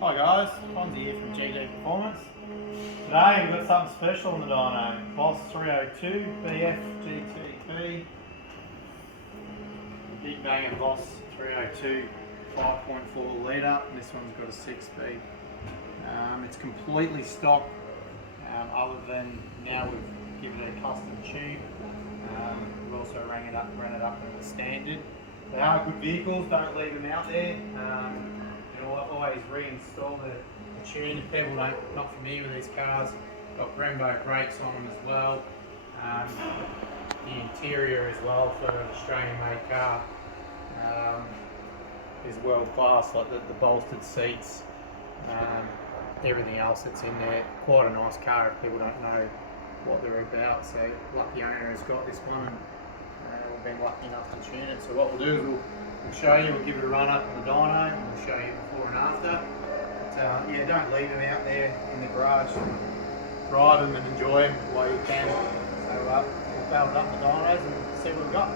Hi guys, Fonzie here from GTP Performance. Today we've got something special on the dyno. Boss 302 BF GTP. Big Bang and Boss 302 5.4 litre. This one's got a 6-speed. It's completely stock, other than now we've given it a custom tube. We've also ran it up in the standard. They are good vehicles, don't leave them out there. Always reinstall the tune if people not familiar with these cars. Got Brembo brakes on them as well. The interior as well for an Australian made car is world class, like the bolstered seats, everything else that's in there. Quite a nice car if people don't know what they're about. So lucky owner has got this one, and we've been lucky enough to tune it. So what we'll do is we'll show you, we'll give it a run up on the dyno, and we'll show you before and after. But yeah, don't leave them out there in the garage. Drive them and enjoy them while you can. So we'll belt up the dynos and see what we've got.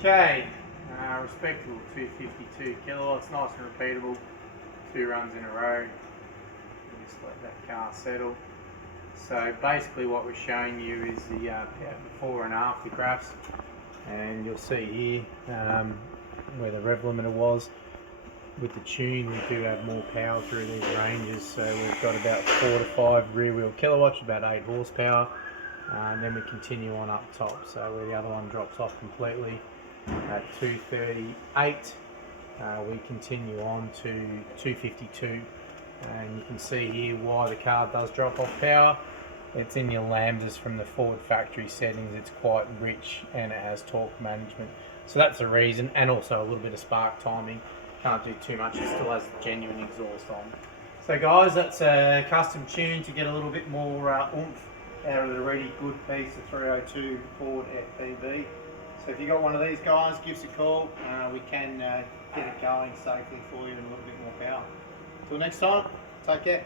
Okay, respectable 252 kilowatts, nice and repeatable, 2 runs in a row. Just let that car settle. So basically what we're showing you is the before and after graphs, and you'll see here where the rev limiter was. With the tune we do have more power through these ranges, so we've got about 4 to 5 rear wheel kilowatts, about 8 horsepower, and then we continue on up top, so where the other one drops off completely at 238, we continue on to 252, and you can see here why the car does drop off power. It's in your lambdas from the Ford factory settings. It's quite rich and it has torque management, so that's the reason, and also a little bit of spark timing. Can't do too much, it still has genuine exhaust on. So guys, that's a custom tune to get a little bit more oomph out of the really good piece of 302 Ford FPV. So if you got one of these guys, give us a call. We can get it going safely for you and a little bit more power. Until next time, take care.